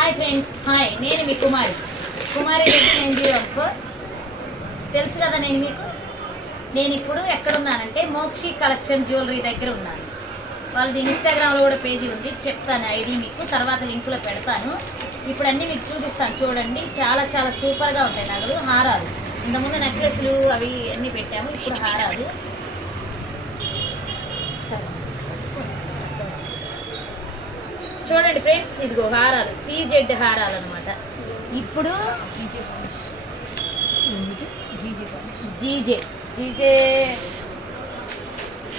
Hi friends, hi, నేను మీ కుమారి రెడ్డి 904. తెలుసు కదా నేను ఇప్పుడు ఎక్కడున్నానంటే మోక్షి కలెక్షన్ జ్యువెలరీ దగ్గర ఉన్నాను. వాళ్ళది ఇన్స్టాగ్రామ్లో కూడా పేజీ ఉంది, చెప్తాను ఐడి మీకు, తర్వాత లింకులో పెడతాను. ఇప్పుడు అన్నీ మీకు చూపిస్తాను, చూడండి. చాలా చాలా సూపర్గా ఉంటాయి నగలు, హారాలు. ఇంతకుముందు నెక్లెస్లు అవి అన్నీ పెట్టాము, ఇప్పుడు హారాలు. సరే చూడండి ఫ్రెండ్స్, ఇదిగో హారాలు, CZ హారాలు అనమాట. ఇప్పుడు జీజే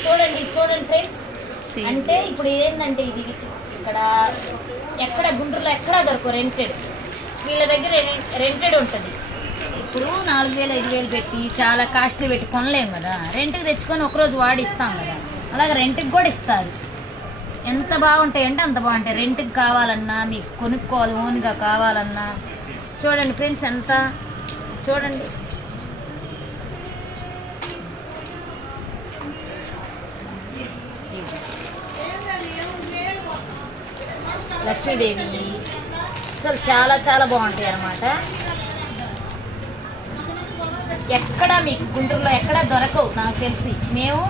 చూడండి ఫ్రెండ్స్. అంటే ఇప్పుడు ఏంటంటే ఇది ఇక్కడ ఎక్కడ గుంటూరులో ఎక్కడా దొరకవు, రెంటెడ్. వీళ్ళ దగ్గర రెంటెడ్ ఉంటుంది. ఇప్పుడు 4000 5000 పెట్టి చాలా కాస్ట్లీ పెట్టి కొనలేము కదా, రెంట్కి తెచ్చుకొని ఒకరోజు వాడిస్తాం కదా, అలాగే రెంట్కి కూడా ఇస్తారు. ఎంత బాగుంటాయి అంటే అంత బాగుంటాయి. రెంట్కి కావాలన్నా, మీకు కొనుక్కోవాలి ఓన్గా కావాలన్నా. చూడండి ఫ్రెండ్స్, ఎంత చూడండి. లక్ష్మీదేవి అసలు చాలా చాలా బాగుంటాయి అన్నమాట. ఎక్కడ మీకు గుంటూరులో ఎక్కడ దొరకవు నాకు తెలిసి. మేము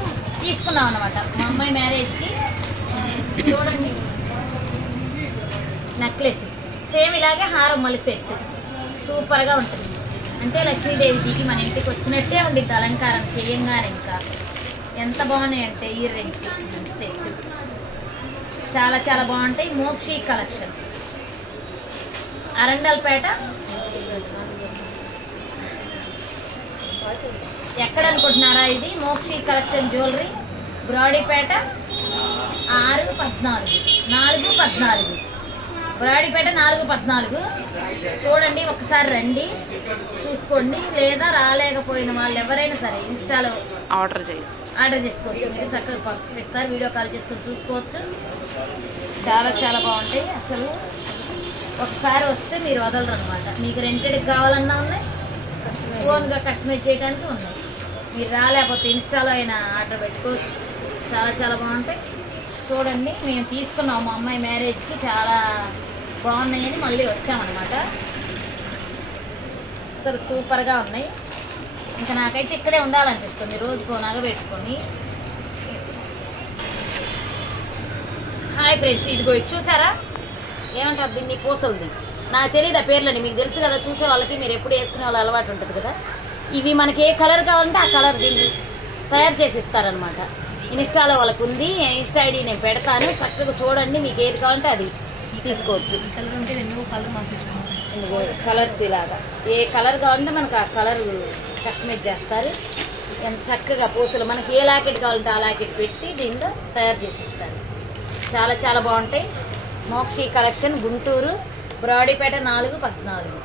తీసుకున్నాం అన్నమాట మా అమ్మాయి మ్యారేజ్కి. చూడండి నెక్లెస్ సేమ్ ఇలాగే హారం మళ్ళీ సెట్ సూపర్గా ఉంటుంది. అంటే లక్ష్మీదేవి దిగి మన ఇంటికి వచ్చినట్టే ఉండిద్ది అలంకారం చేయంగానే. ఇంకా ఎంత బాగున్నాయి అంటే ఇయర్ రింగ్స్ సెట్ చాలా చాలా బాగుంటాయి. మోక్షి కలెక్షన్, అరండల్పేట. ఎక్కడ అనుకుంటున్నారా? ఇది మోక్షి కలెక్షన్ జ్యువెలరీ, బ్రాడీపేట 414 బ్రాడీపేట 414. చూడండి, ఒకసారి రండి చూసుకోండి. లేదా రాలేకపోయిన వాళ్ళు ఎవరైనా సరే ఇన్స్టాలో ఆర్డర్ చేసుకోవచ్చు. మీరు చక్కగా పంపిస్తారు, వీడియో కాల్ చేసుకొని చూసుకోవచ్చు. చాలా చాలా బాగుంటాయి. అసలు ఒకసారి వస్తే మీరు వదలరు అనమాట. మీకు రెంటెడ్కి కావాలన్నా ఉన్నాయి, ఓన్గా కస్టమైజ్ చేయడానికి ఉన్నాయి. మీరు రాలేకపోతే ఇన్స్టాలో అయినా ఆర్డర్ పెట్టుకోవచ్చు. చాలా చాలా బాగుంటాయి. చూడండి, మేము తీసుకున్నాము మా అమ్మాయి మ్యారేజ్కి, చాలా బాగున్నాయని మళ్ళీ వచ్చామన్నమాట. అసలు సూపర్గా ఉన్నాయి. ఇంకా నాకైతే ఇక్కడే ఉండాలనిపిస్తుంది, రోజుకో నగ పెట్టుకొని. హాయ్ ఫ్రెండ్స్, ఇదిగో చూసారా ఏమంటారు దీన్ని? పూసలది. నాకు తెలియదు ఆ పేర్లని, మీకు తెలుసు కదా చూసే వాళ్ళకి. మీరు ఎప్పుడు వేసుకునే వాళ్ళు అలవాటు ఉంటుంది కదా. ఇవి మనకి ఏ కలర్ కావాలంటే ఆ కలర్ దీన్ని తయారు చేసి ఇస్తారనమాట. ఇన్స్టాలో వాళ్ళకు ఉంది, ఇన్స్టా ఐడి నేను పెడతాను. చక్కగా చూడండి, మీకు ఏది కావాలంటే అది తీసుకోవచ్చు. కలర్స్ ఇలాగా ఏ కలర్ కావాలంటే మనకు ఆ కలర్ కస్టమైజ్ చేస్తారు. ఎంత చక్కగా పూసలు మనకి ఏ లాకెట్ కావాలంటే ఆ లాకెట్ పెట్టి దీనిలో తయారు చేసి ఇస్తారు. చాలా చాలా బాగుంటాయి. మోక్షి కలెక్షన్, గుంటూరు, బ్రాడీపేట 414.